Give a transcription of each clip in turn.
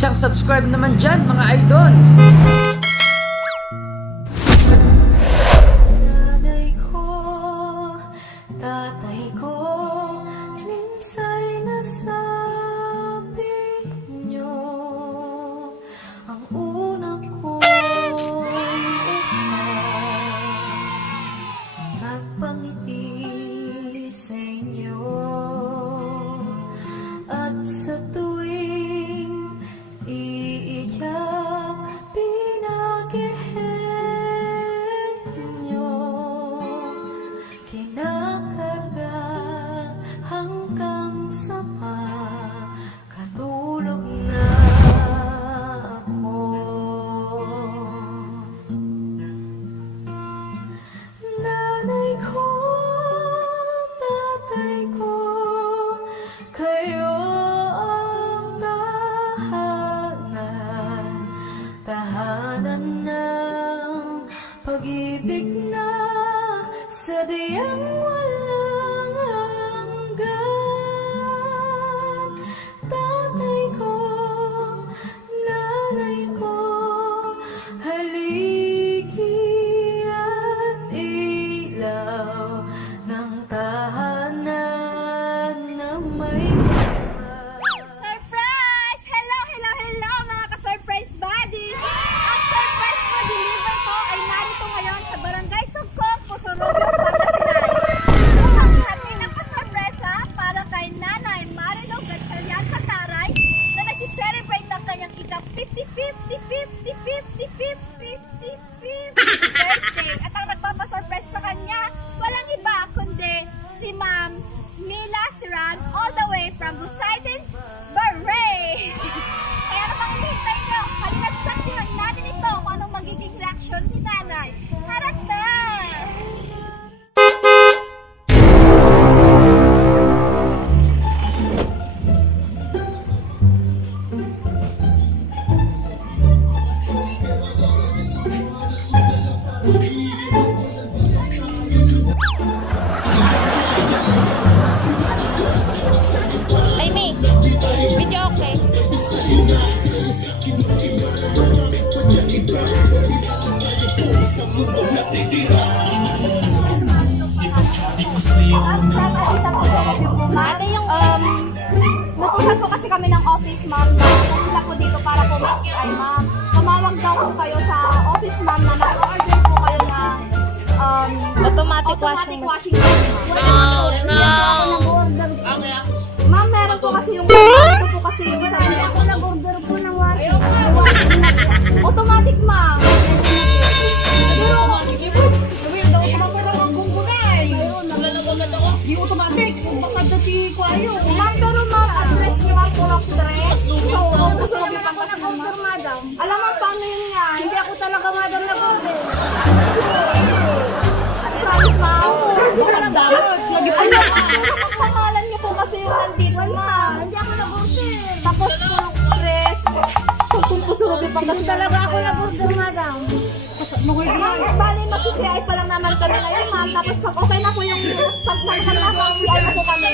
Isang subscribe naman dyan mga idol. Nanay ko, tatay ko, minsa'y nasabi nyo ang unang kong nagpangiti sa inyo. At sa tuwing iiyak, pinagihin nyo, kinakarga hanggang sa makatulog na ako. Nanay ko, tatay ko, kayo ang tahanan ng pag-ibig na sadyang walang hanggan. Tatay ko, nanay ko, haligi at ilaw ng tahanan na may surprise! Hello, hello, hello mga ka-surprise buddies! Ang surprise ko deliver ko ay narito ngayon sa Barangay Sugkok, Pusurubio, Pangasinan. Ang hati ng pa-surpresa para kay Nanay Marilo Gatchalian Kataray na nagsiselebrate ng kanyang birthday. At ang nagpapasurprise sa kanya, walang iba kundi si Ma'am Mila Siran, all the way from Busaydin, Bahrain. Kaya namang hinihintay nyo, halina't saksihan natin ito kung anong magiging reaction ni Nanay. Harap na! Amy, video okay? Ate, yung nutusan po kasi kami ng office ma'am na sila po dito para po ay ma'am. Tumawag daw po kayo sa office ma'am na nag-order po kayo ng automatic washing machine. Oh no! Ma'am, meron po kasi yung ito po kasi yung sa inyo. Ako nag-order po ng washing. Automatic ma'am. Di automatic, makadati ko ayo. Ma'am, pero ma'am, address niyo ang pulok dress. So, gusto ko yung pangkasama. Madam. Alam mo, paano yun nga? Hindi ako talaga madam nag-order. At promise, ma'am. Lagi Pangalan niyo po kasi yung nandito, ma'am. Hindi ako nag-order. Tapos pulok dress. Kung pusubi pangkasama. Talaga ako nag-order, madam. Ma'am, bali, mag-CCI pa lang naman kami ngayon, ma'am. Tapos pag okay na po yung pag-CCI na po kami,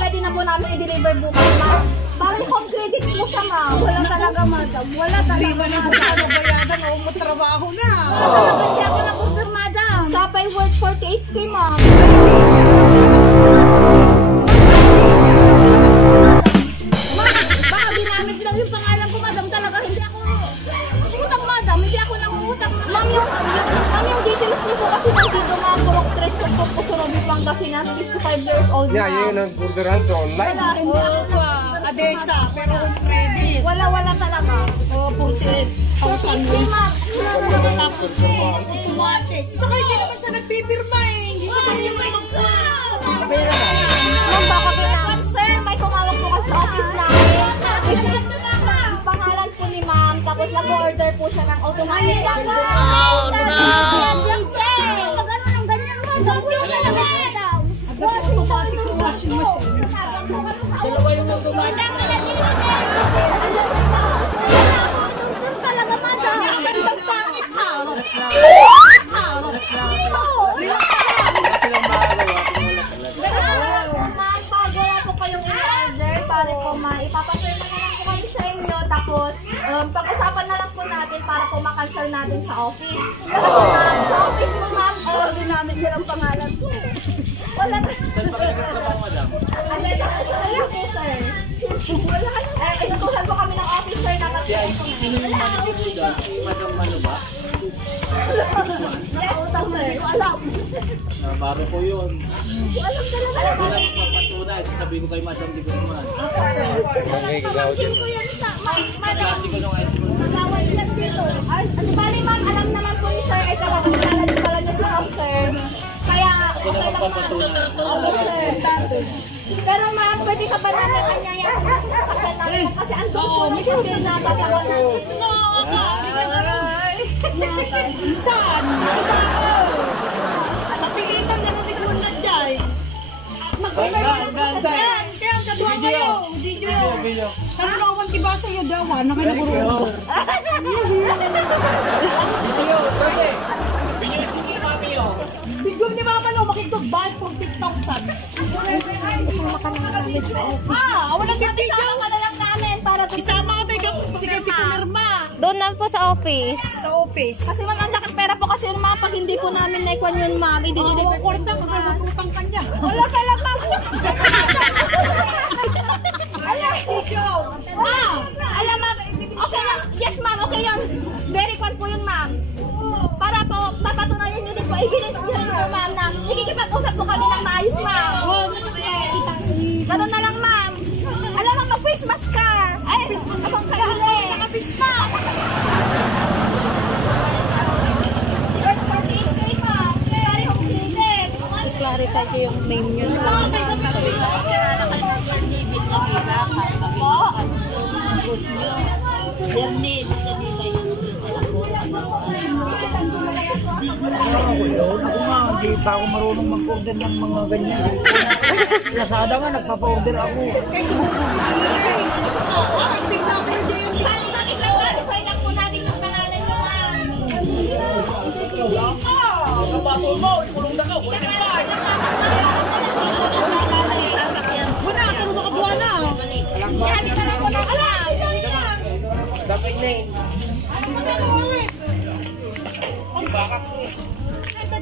pwede na po namin i-deliver bukas, ma'am. Bali, home credit po siya, ma'am. Wala talaga, madam. Wala talaga, madam. Bayadan o matrabaho na. Hindi ako nag-order, madam. Sapay worth 48K, ma'am. Baka ginamit lang yung pangalan ko, madam. Talaga, hindi ako utang, madam. Hindi ako nangungutang. Ma'am, yung details niyo po kasi nandito, ma'am. Purok tres po po sunobi Pangasinan, 65 years old, ma'am. Yeah, yun ang orderan sa online. Wala, hindi ako Adesa, pero home credit. Wala talaga. O, 48,000. Hindi, ma'am. Tapos automatic. Tsaka hindi naman siya nagpipirma eh. Hindi siya magpipirma magpapapera. Ma'am, baka kailangan, sir, may kumawag po kasi sa office namin. Which is, pangalan po ni ma'am, tapos nag-order po siya ng automatic. Oh, no! DJ! Magano ng ganyan mo? Washing machine. Dalawa yung automatic. Talaga, madam. Isang sangit ha. Ma'am, pag wala po kayong in-order, pare po, ma'am, ipapapirma na lang po kami sa inyo, tapos officer natin sa office. Kasi ma'am, sa office mo ma'am, Ginamit nila ang pangalan ko. wala na. Saan pa kayo nagtrabaho, madam? Alena, wala po sir. Wala ka na. Inutusan po kami ng officer na kasi. Sino yung manager mo doon? Si Madam Mano ba? Yes, sir. Wala. Baro ko yun. Alam talaga. Wala akong papatunay. Sasabihin ko kay Madam Di Guzman. Pamangkin ko yan sa madam. Klase ko nung high school. Magawal yan dito. Ano bali ma'am, alam naman po ni sir, ay talagang kilala din pala niya si ma'am sir. Kaya, Ako na okay lang ma'am. magpapatunay. Okay sir. Pero ma'am, pwede ka ba namin anyaya kung nasa sasakyan namin kasi andun po na siya din natatawanan. Saan? Napilitan na kung ikaw na dyan. Magpapalala yan. Kaya ang kadwa kayo. Video. Tanong ang tiba sa'yo daw. Nakalaguro. Binyo sige, mami, oh. Bigyan ni Mama Lo, makikipag for TikTok sabi. Wala kang video. Isama ka na lang namin para Isama ko tayo sige Pirma. Doon na po sa office. Sa office. kasi ma'am, ang laking pera po kasi yun ma'am, pag hindi po namin naikwan yun ma'am, idididip. Kukurta, magkakutang ka niya. Wala ka lang ma'am. Alam ma'am, okay lang. Yes ma'am, okay yun. Very fun po yun ma'am. Para po, mapatunayan nyo din po, evidence nyo rin po ma'am na nakikipag-usap po kami ng maayos ma'am. Ganun na lang ma'am. Alam ma'am, mag-face mask ka. Ay, abang kayo ulit. Naka-face mask. Clarify ko yung name nyo. Ako yun. Ako nga, hindi pa ako marunong mag-order ng mga ganyan. Lazada nga, nagpapa-order ako. Bali, lang po natin yung pangalan nyo ma'am. Kapasol mo, ikulong na ka, order pa. Ihati ka lang po ng alam. Dapat name.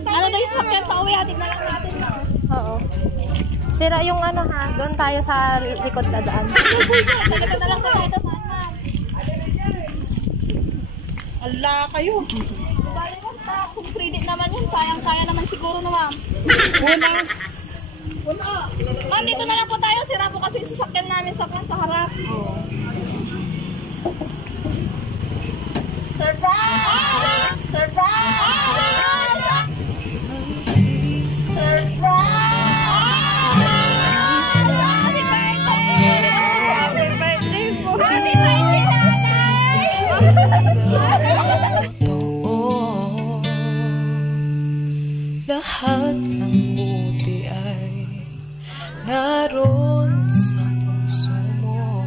Ano daw yung sakyan pa uwi, hatid na lang natin ma'am. Oo. Sira yung ano ha, doon tayo sa likod na daan. Sa likod na lang po tayo ma'am. Ala kayo. Bali ma'am, kung credit naman yun, kayang-kaya naman siguro na ma'am. Ma'am, dito na lang po tayo. Sira po kasi yung sasakyan namin sa harap. Surprise! Surprise! Surprise! Happy birthday! Happy birthday po! Happy birthday, nanay! Totoo, lahat ng buti ay naroon sa puso mo.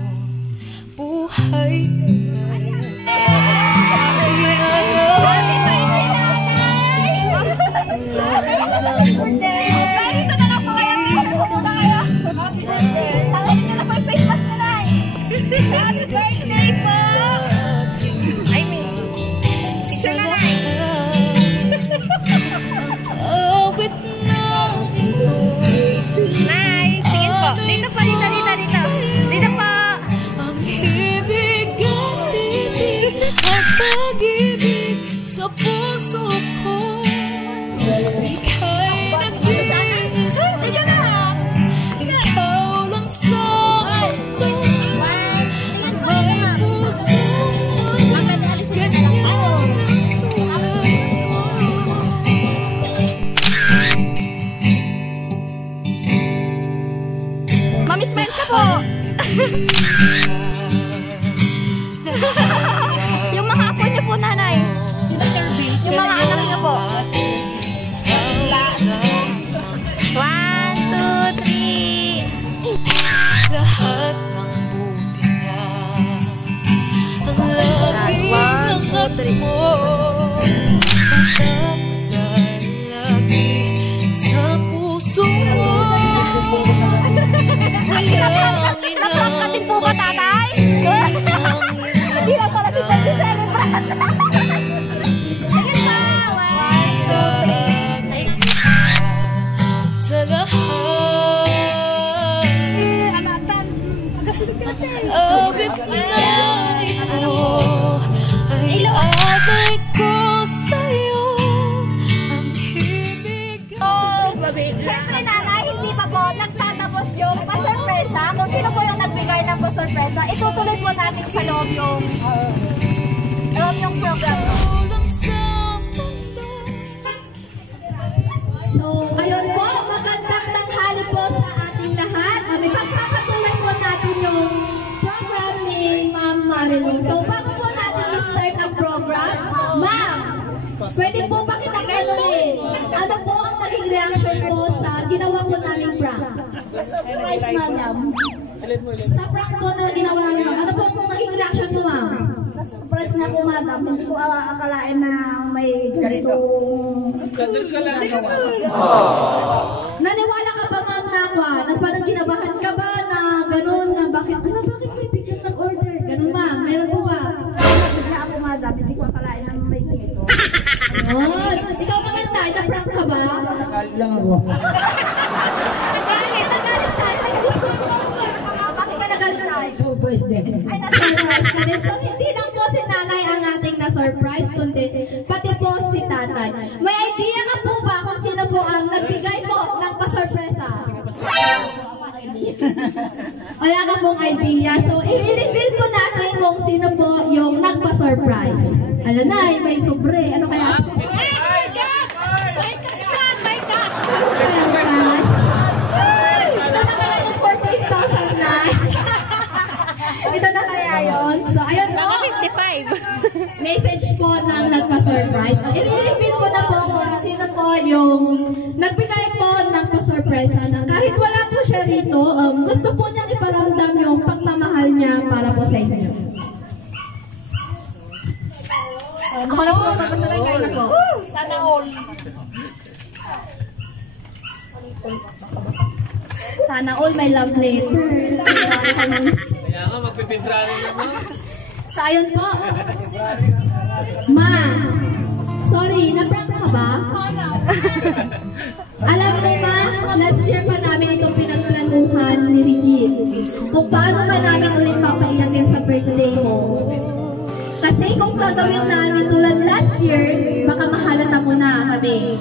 Buhay na yan. Dito na lang po kayo. Tanggalin nyo na po yung face mask na lang. Happy birthday po! I mean, picture na lang. Awit na ito. Nay, tingin po. Dito pa, dito. Dito pa. Ang ibig at ibig at pag-ibig sa puso ko. Ika'y nag-iisa. Ikaw lang sa mundo. May puso ganyan ang tulad mo. Mami-smile ka po. Yung mga apo niyo po, nanay. Yung mga anak niyo po. ito ay abay ko sa'yo ang hibig. Siyempre nanay, hindi pa po nagtatapos yung pasurpresa. Kung sino po yung nagbigay ng pasurpresa, itutuloy po natin sa loob yung program. So, ayun po, magandang tanghali po sa ating lahat. May pagpapatuloy po natin yung program ni Ma'am Marilu. So, bago po natin i-start ang program, Ma'am, pwede po ba kitang tanungin? Ano po ang naging reaction po sa ginawa po naming prank? Surprise, madam. Sa prank po na ginawa namin, Ma'am, ano po ang naging reaction mo, Ma'am? Surprise na po, madam. Hindi ko akalain na may ganito. Kadal ka lang. Naniwala ka ba, Ma'am, na parang kinabahan ka ba na gano'n na bakit may bigyan nag-order? Gano'n, Ma'am, meron po ba? Bigla ako, madam. Hindi ko akalain na may ganito. Oh, ikaw naman tayo, na-prank ka ba? Nagalit lang ako. Nagalit tayo. Bakit ka nagalit tayo? Surprise din. Ay, na-surprise ka din. So, hindi lang po si nanay ang ating na-surprise, kundi pati po si tatay. May idea ka po ba kung sino po ang nagbigay po ng pasurpresa? Wala ka pong idea. So, i-reveal po natin kung sino po yung nagpa-surprise. Ano na, may sobre. Ano kaya? May cash! May cash na! May cash! Ito na kaya yung 48,000 na. Ito na kaya yun. So, ayun po. 55. Message po ng nagpa-surprise. So, i-reveal ko na po kung sino po yung nagbigay po ng pa-surpresa na kahit wala po siya rito, gusto po niyang iparamdam yung pagmamahal niya para po sa inyo. Ako na po, papasalay kayo na po. Sana all. Sana all may love letter. Kaya nga, magpipindrano naman. So, ayun po. Ma, sorry, na-prank ka ba? Alam mo ma, last year pa namin itong pinagplanuhan ni Regine. Kung paano ba namin ulit papaiyakin sa birthday mo. Kasi kung gagawin namin tulad last year, baka mahalata mo na kami.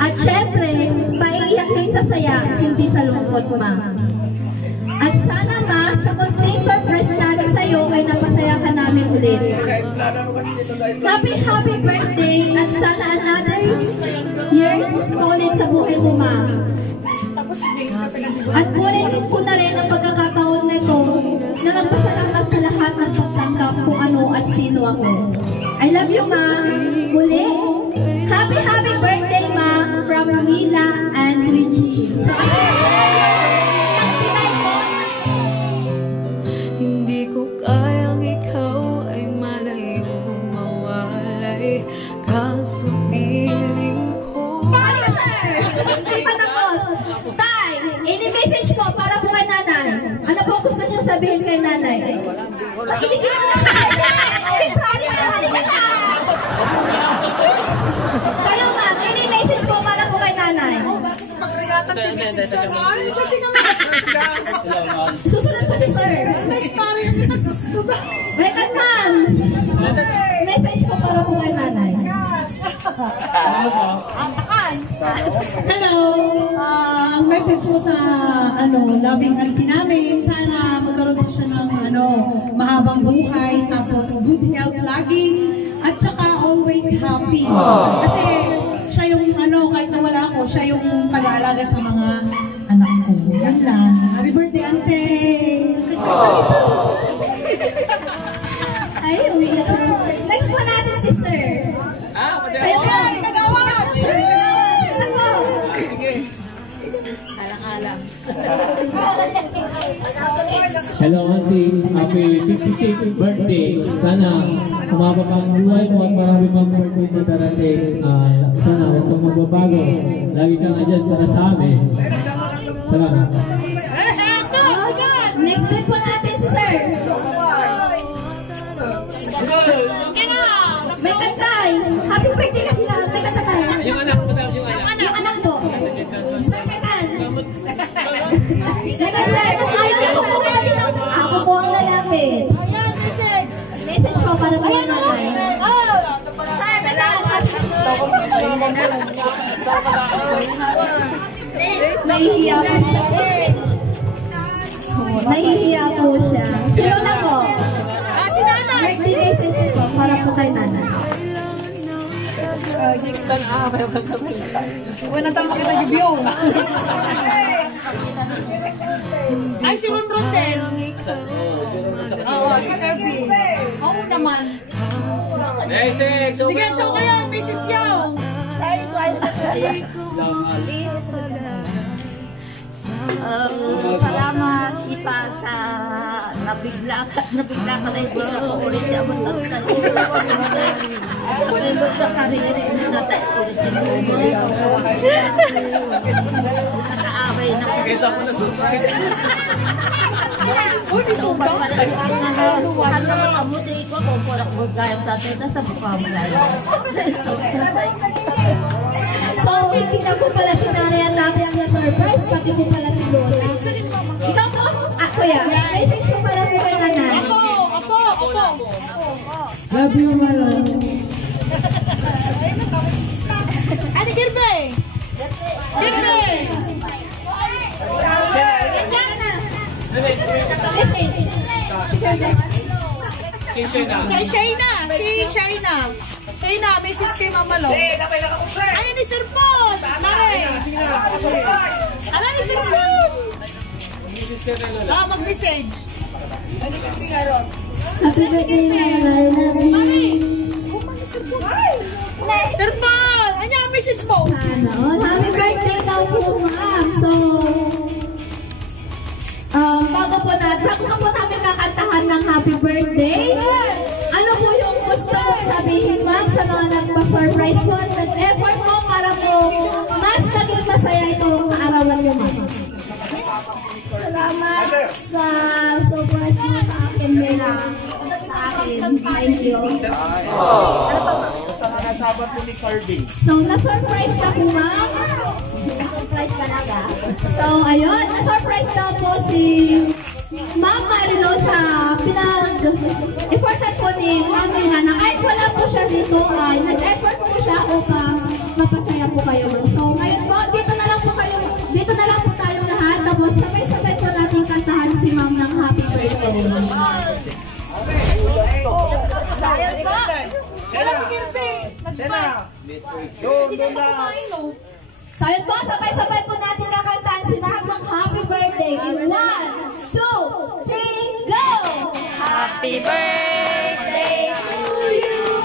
At syempre, paiiyak kayo sa saya, hindi sa lungkot ma. At sana ma, sa konting surprise namin sa'yo ay napasaya ka namin ulit. Happy birthday at sana another years ulit sa buhay mo ma. At kunin ko na rin ang pagkakataon nito na magpasalamat sa lahat ng pagtanggap kung ano at sino ako. I love you ma. Muli, happy birthday ma from Mila and Regine. So, Hindi ko kayang ikaw ay malayo mawalay, kaso piling ko. Patapos. Tay, ini-message po para po kay nanay. Ano po gusto niyo sabihin kay nanay? Pakiligin na sa nanay! Promise na halika na! Kayo ma'am, ini-message po para po kay nanay. Susunod po si sir. Welcome ma'am. Message po para po kay nanay. Hello! Ang message mo sa loving auntie namin, sana magkaroon po siya ng mahabang buhay, tapos good health lagi, at saka always happy. Kasi siya yung kahit na wala ako, siya yung pag-aalaga sa mga anak ko. Yan lang. Happy birthday, auntie! Ay, umiiyak na. Next po natin si sir. Ay, sir, kagawad! Sir, kagawad! Ako! Sige. Hello auntie, happy 55th birthday. Sana kumababa ang buhay mo at marami pang birthday na darating. Sana huwag kang magbabago. Lagi kang andyan para sa amin. Salamat. Next week po natin si sir. May kantay. Happy birthday kasi na. May kantay. Yung anak, madam, yung anak. Yung anak po. Sir, may kan. Second sir, ayaw ko po kayo dito. Ako po ang po, nanay. Nahihiya po siya. Nahihiya po siya. Sino na po? Si nanay! Birthday message po para po kay nanay. Huwag na tayo makita yung Ay, si Ron Rodel. Oo, si Kirby. Oo naman. Next, Sige, so kayo, message yaw. Salamat sipa sa nabigla ka na ito sa ulit siya matagtas. Ang iba ka rin na tayo ulit siya. Nakaaway na. sige, sa ako na surprise. Uy, may sumba. Hal naman kamu sa iko kung pura ko gayang tatay na sa buka mo So, hindi na po pala si nanay ang dati ang na-surprise, pati po pala si Lola. Ikaw po? Ako yan. Message po pala po kay nanay. Apo. Love you, Mama. Ate Kirby! Si Shayna. Shayna, message kay Mama Lo. Ano ni Sir Paul? Ano ni Sir Paul? Mag-message. Happy birthday, nanay. Sir Paul! Ano ang message mo? Happy birthday daw po, ma'am. So, bago po namin kakantahan ng happy birthday, ano po yung gusto sabihin, ma'am, sa mga nagpa-surprise po at nag-effort po para po mas naging masaya itong kaarawan niyo, ma'am? Salamat sa surprise mo sa akin, Mera. Sa akin. Thank you. So, na-surprise ka po, ma'am? Surprise talaga. So, ayun, na-surprise daw po si Ma'am Marilo sa pinag-effortan po ni Ma'am Mirana. Kahit wala po siya dito, ay nag-effort po siya upang mapasaya po kayo. So, ngayon po, dito na lang po tayong lahat. Tapos, sabay-sabay po natin kantahan si Ma'am ng happy birthday. Sayang po! Wala si Kirby! So, ayun po, sabay-sabay po natin kakantahan si Ma'am ng happy birthday. In 1, 2, 3, go! Happy birthday to you.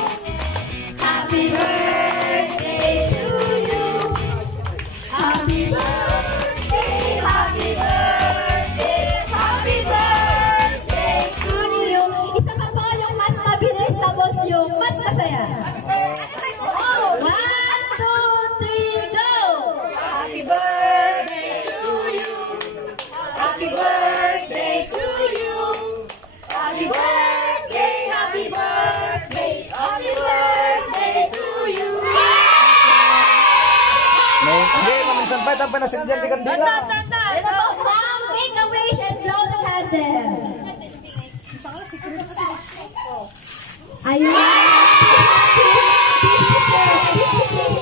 Happy birthday to you. Happy birthday, happy birthday, happy birthday to you. Isa pa po yung mas mabilis tapos yung mas masaya. 1, 2, 3, go! Happy birthday to you. Happy birthday to you. Happy birthday, happy birthday, happy birthday to you. Hindi, mamisan pa, tapos na sindihan di kandila. Ito po, ma'am, make a wish and blow the candle. Ayun.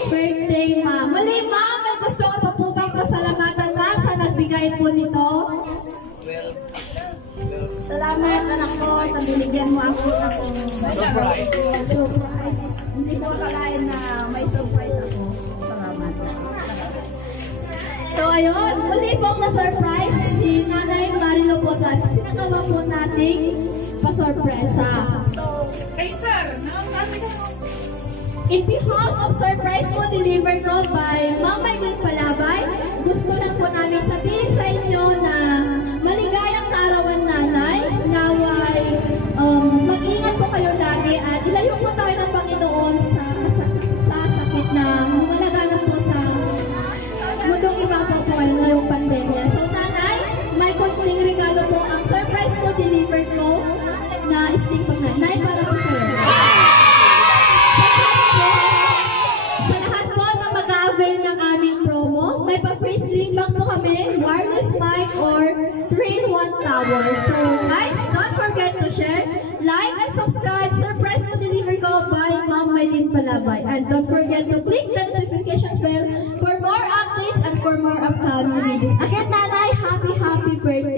Birthday, ma'am. Muli, ma'am, may gusto ka pa po bang pasalamatan, ma'am, sa nagbigay po nito? Salamat, anak ko. Binigyan mo ako ng surprise. Hindi ko akalain na may surprise ako. Salamat. So, ayun. Muli pong na-surprise si Nanay Marilo po sa sinagawa po nating pa-sorpresa. So, in behalf of surprise po delivered ko by Ma'am Maylin Palabay, gusto lang po namin sabihin sa inyo na maligayang kaarawan, nanay. Naway, mag-ingat po kayo lagi at ilayo po tayo ng Panginoon sa sakit na lumalaganap po sa mundong ibabaw po ngayon ngayong pandemya. So, nanay, may konting regalo po ang surprise po delivered ko na stick pag nanay para po sa'yo. Sa lahat po na mag-a-avail ng aming promo, may pa-free sling bag po kami, wireless mic or 3-in-1 towel. So guys, don't forget to share, like, and subscribe. Surprise po Maylin Palabay. And don't forget to click the notification bell for more updates and for more upcoming videos. Again, Nanay, happy birthday!